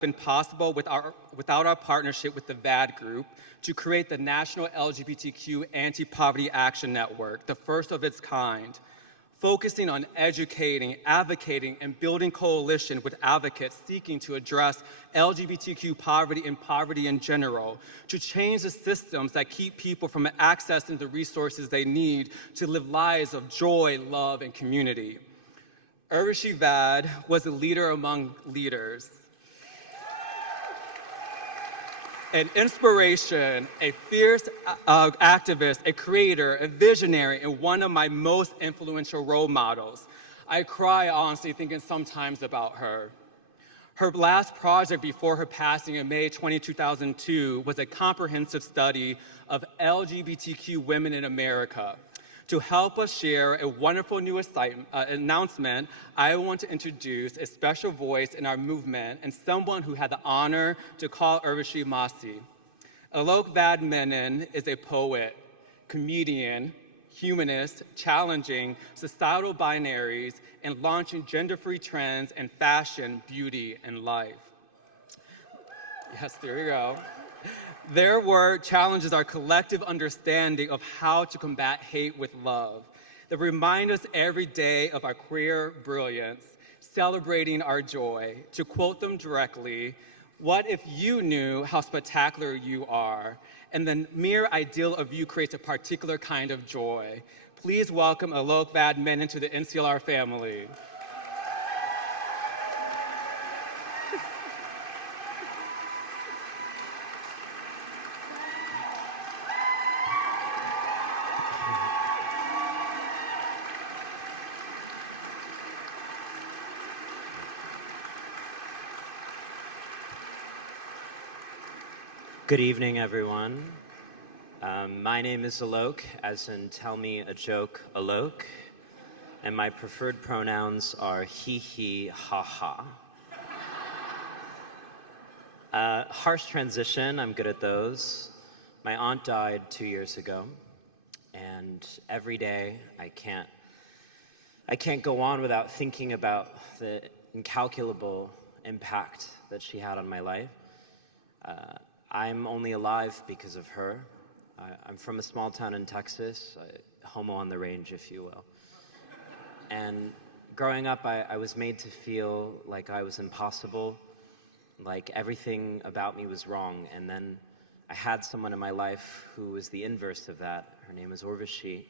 been possible without our partnership with the VAD Group to create the National LGBTQ Anti-Poverty Action Network, the first of its kind, focusing on educating, advocating, and building coalition with advocates seeking to address LGBTQ poverty and poverty in general, to change the systems that keep people from accessing the resources they need to live lives of joy, love, and community. Urvashi Vaid was a leader among leaders, an inspiration, a fierce activist, a creator, a visionary, and one of my most influential role models. I cry honestly thinking sometimes about her. Her last project before her passing in May 2002 was a comprehensive study of LGBTQ women in America. To help us share a wonderful new announcement, I want to introduce a special voice in our movement and someone who had the honor to call Urvashi Masi. Alok Vaid-Menon is a poet, comedian, humanist, challenging societal binaries and launching gender-free trends in fashion, beauty, and life. Yes, there we go. Their work challenges our collective understanding of how to combat hate with love. They remind us every day of our queer brilliance, celebrating our joy. To quote them directly, "What if you knew how spectacular you are, and the mere ideal of you creates a particular kind of joy?" Please welcome Alok Vaid-Menon to the NCLR family. Good evening, everyone. My name is Alok, as in tell me a joke, Alok, and my preferred pronouns are he, he, ha, ha. Harsh transition, I'm good at those. My aunt died 2 years ago, and every day I can't go on without thinking about the incalculable impact that she had on my life. I'm only alive because of her. I'm from a small town in Texas, homo on the range, if you will. And growing up, I was made to feel like I was impossible, like everything about me was wrong. And then I had someone in my life who was the inverse of that. Her name is Urvashi.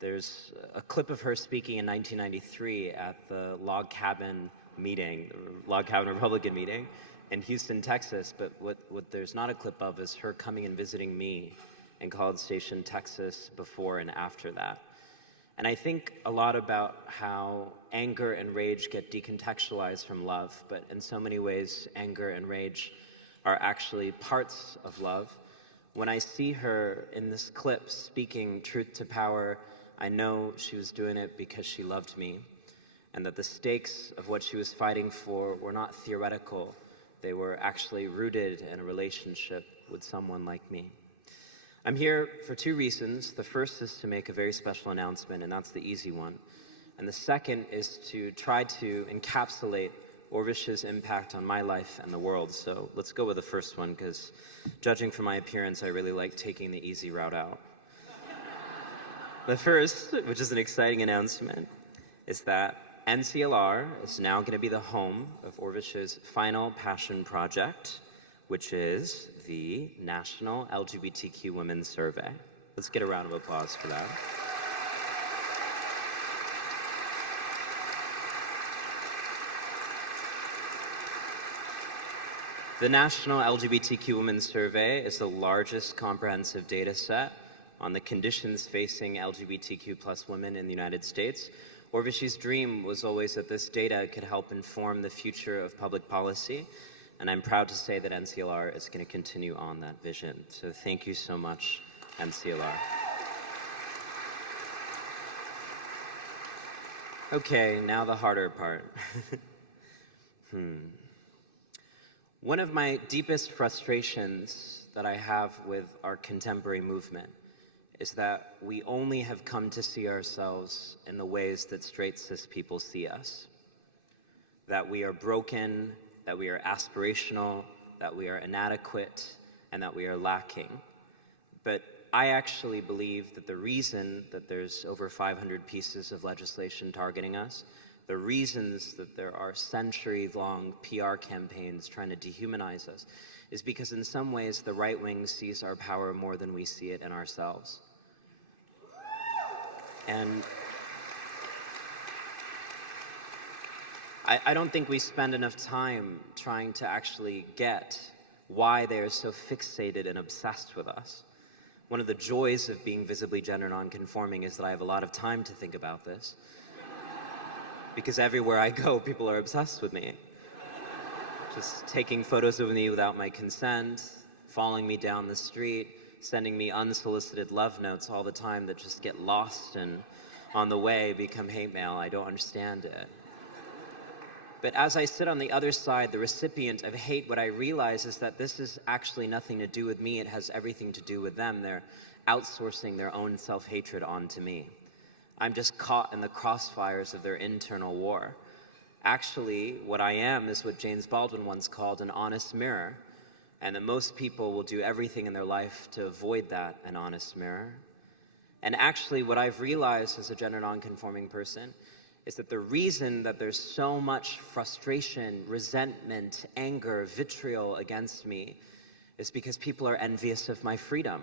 There's a clip of her speaking in 1993 at the Log Cabin meeting, the Log Cabin Republican meeting in Houston, Texas, but what there's not a clip of is her coming and visiting me in College Station, Texas, before and after that. And I think a lot about how anger and rage get decontextualized from love, but in so many ways, anger and rage are actually parts of love. When I see her in this clip speaking truth to power, I know she was doing it because she loved me, and that the stakes of what she was fighting for were not theoretical. They were actually rooted in a relationship with someone like me. I'm here for two reasons. The first is to make a very special announcement, and that's the easy one. And the second is to try to encapsulate Urvashi's impact on my life and the world. So let's go with the first one, because judging from my appearance, I really like taking the easy route out. The first, which is an exciting announcement, is that NCLR is now going to be the home of Urvashi's final passion project, which is the National LGBTQ Women's Survey. Let's get a round of applause for that. The National LGBTQ Women's Survey is the largest comprehensive data set on the conditions facing LGBTQ+ women in the United States. Urvashi's dream was always that this data could help inform the future of public policy, and I'm proud to say that NCLR is going to continue on that vision. So thank you so much, NCLR. Okay, now the harder part. One of my deepest frustrations that I have with our contemporary movement is that we only have come to see ourselves in the ways that straight cis people see us. That we are broken, that we are aspirational, that we are inadequate, and that we are lacking. But I actually believe that the reason that there's over 500 pieces of legislation targeting us, the reasons that there are century-long PR campaigns trying to dehumanize us, is because in some ways the right wing sees our power more than we see it in ourselves. And I don't think we spend enough time trying to actually get why they are so fixated and obsessed with us. One of the joys of being visibly gender nonconforming is that I have a lot of time to think about this. Because everywhere I go, people are obsessed with me. Just taking photos of me without my consent, following me down the street, sending me unsolicited love notes all the time that just get lost and on the way become hate mail. I don't understand it. But as I sit on the other side, the recipient of hate, what I realize is that this is actually nothing to do with me. It has everything to do with them. They're outsourcing their own self-hatred onto me. I'm just caught in the crossfires of their internal war. Actually, what I am is what James Baldwin once called an honest mirror, and that most people will do everything in their life to avoid that, an honest mirror. And actually, what I've realized as a gender nonconforming person is that the reason that there's so much frustration, resentment, anger, vitriol against me is because people are envious of my freedom.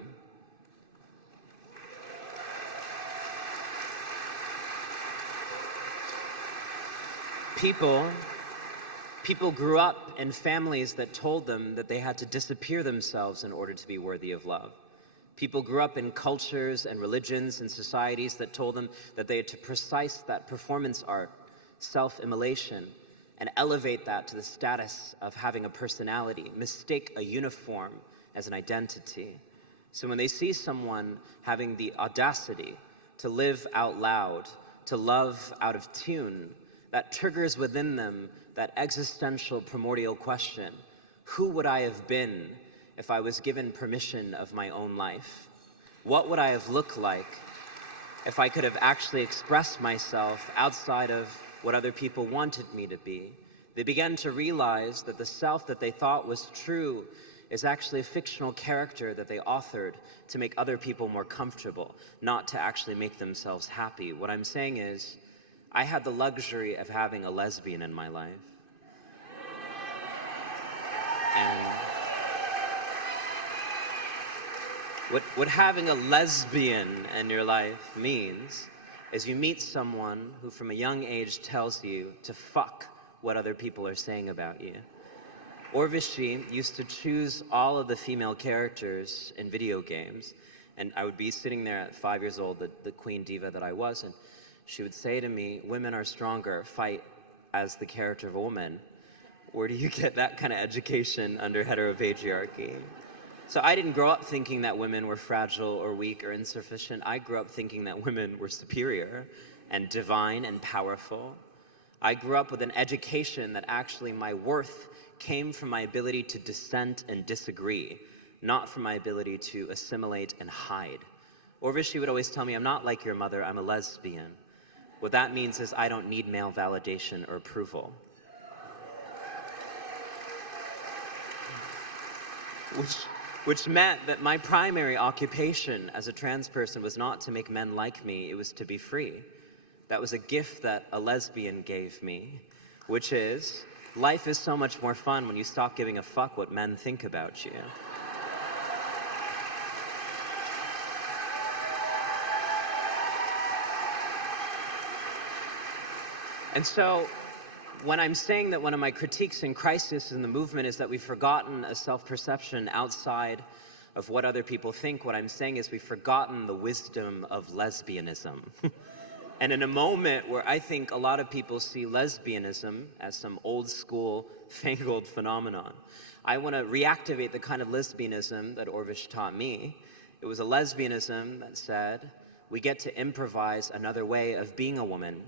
People grew up in families that told them that they had to disappear themselves in order to be worthy of love. People grew up in cultures and religions and societies that told them that they had to precise that performance art, self-immolation, and elevate that to the status of having a personality, mistake a uniform as an identity. So when they see someone having the audacity to live out loud, to love out of tune, that triggers within them that existential primordial question: who would I have been if I was given permission of my own life? What would I have looked like if I could have actually expressed myself outside of what other people wanted me to be? They began to realize that the self that they thought was true is actually a fictional character that they authored to make other people more comfortable, not to actually make themselves happy. What I'm saying is, I had the luxury of having a lesbian in my life. And what having a lesbian in your life means is you meet someone who from a young age tells you to fuck what other people are saying about you. Urvashi used to choose all of the female characters in video games, and I would be sitting there at 5 years old, the queen diva that I was, and she would say to me, "Women are stronger, fight as the character of a woman." Where do you get that kind of education under heteropatriarchy? So I didn't grow up thinking that women were fragile or weak or insufficient. I grew up thinking that women were superior and divine and powerful. I grew up with an education that actually my worth came from my ability to dissent and disagree, not from my ability to assimilate and hide. Urvashi would always tell me, "I'm not like your mother, I'm a lesbian." What that means is I don't need male validation or approval. Which meant that my primary occupation as a trans person was not to make men like me, it was to be free. That was a gift that a lesbian gave me, which is, life is so much more fun when you stop giving a fuck what men think about you. And so, when I'm saying that one of my critiques and crises in the movement is that we've forgotten a self-perception outside of what other people think, what I'm saying is we've forgotten the wisdom of lesbianism. And in a moment where I think a lot of people see lesbianism as some old school, fangled phenomenon, I want to reactivate the kind of lesbianism that Urvashi taught me. It was a lesbianism that said, we get to improvise another way of being a woman.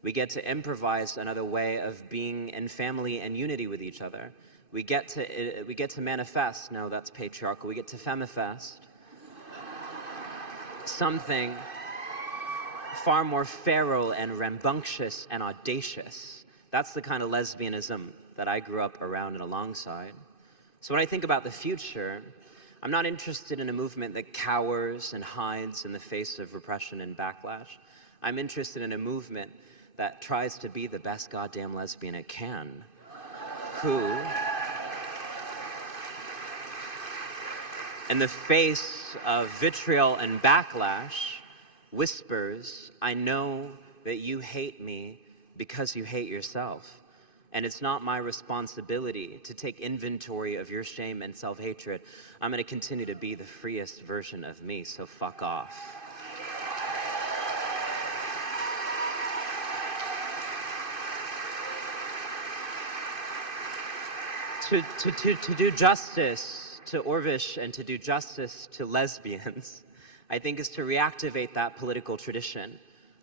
We get to improvise another way of being in family and unity with each other. We get to manifest, no, that's patriarchal, we get to femifest something far more feral and rambunctious and audacious. That's the kind of lesbianism that I grew up around and alongside. So when I think about the future, I'm not interested in a movement that cowers and hides in the face of repression and backlash. I'm interested in a movement that tries to be the best goddamn lesbian it can, who, in the face of vitriol and backlash, whispers, I know that you hate me because you hate yourself. And it's not my responsibility to take inventory of your shame and self-hatred. I'm gonna continue to be the freest version of me, so fuck off. To do justice to Urvashi and to do justice to lesbians, I think is to reactivate that political tradition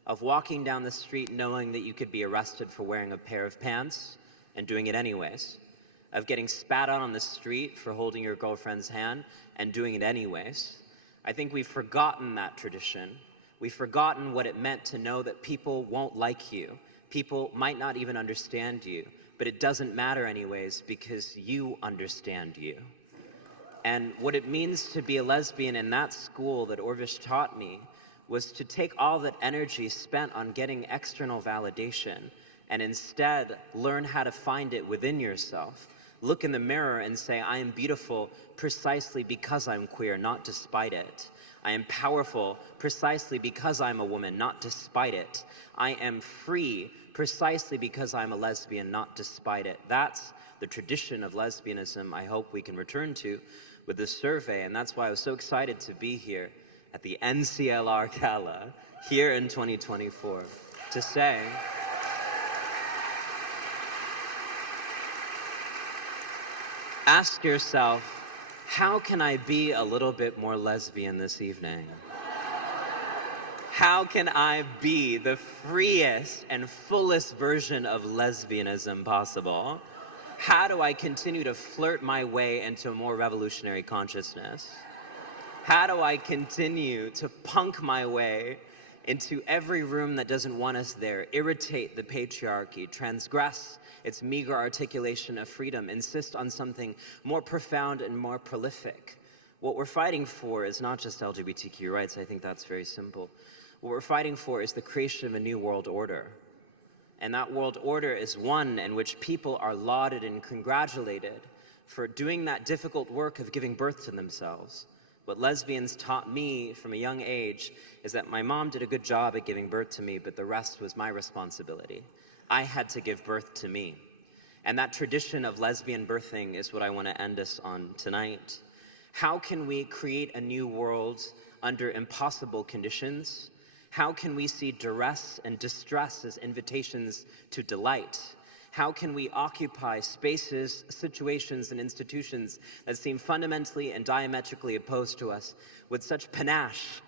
of walking down the street knowing that you could be arrested for wearing a pair of pants and doing it anyways, of getting spat on the street for holding your girlfriend's hand and doing it anyways. I think we've forgotten that tradition. We've forgotten what it meant to know that people won't like you. People might not even understand you, but it doesn't matter anyways because you understand you. And what it means to be a lesbian in that school that Urvashi taught me was to take all that energy spent on getting external validation and instead learn how to find it within yourself. Look in the mirror and say, I am beautiful precisely because I'm queer, not despite it. I am powerful precisely because I'm a woman, not despite it. I am free precisely because I'm a lesbian, not despite it. That's the tradition of lesbianism I hope we can return to with this survey, and that's why I was so excited to be here at the NCLR Gala here in 2024 to say, ask yourself, how can I be a little bit more lesbian this evening? How can I be the freest and fullest version of lesbianism possible? How do I continue to flirt my way into a more revolutionary consciousness? How do I continue to punk my way into every room that doesn't want us there, irritate the patriarchy, transgress its meager articulation of freedom, insist on something more profound and more prolific? What we're fighting for is not just LGBTQ rights. I think that's very simple. What we're fighting for is the creation of a new world order. And that world order is one in which people are lauded and congratulated for doing that difficult work of giving birth to themselves. What lesbians taught me from a young age is that my mom did a good job at giving birth to me, but the rest was my responsibility. I had to give birth to me. And that tradition of lesbian birthing is what I want to end us on tonight. How can we create a new world under impossible conditions? How can we see duress and distress as invitations to delight? How can we occupy spaces, situations, and institutions that seem fundamentally and diametrically opposed to us with such panache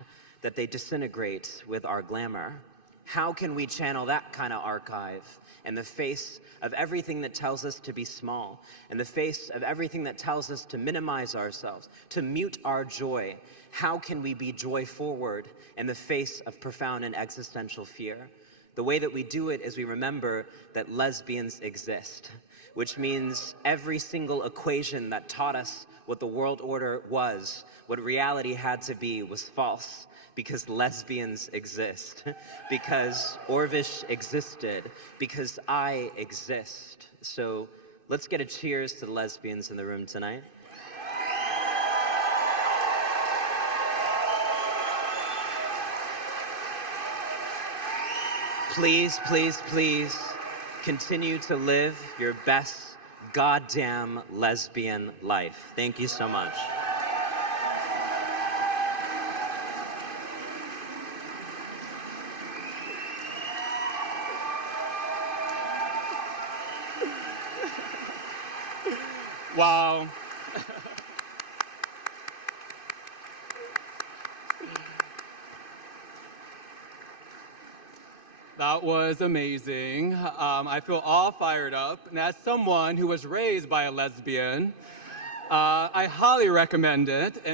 that they disintegrate with our glamour? How can we channel that kind of archive in the face of everything that tells us to be small, in the face of everything that tells us to minimize ourselves, to mute our joy? How can we be joy forward in the face of profound and existential fear? The way that we do it is we remember that lesbians exist, which means every single equation that taught us what the world order was, what reality had to be, was false, because lesbians exist, because Urvashi existed, because I exist. So let's get a cheers to the lesbians in the room tonight. Please, please, please continue to live your best goddamn lesbian life. Thank you so much. Wow. That was amazing. I feel all fired up. And as someone who was raised by a lesbian, I highly recommend it. And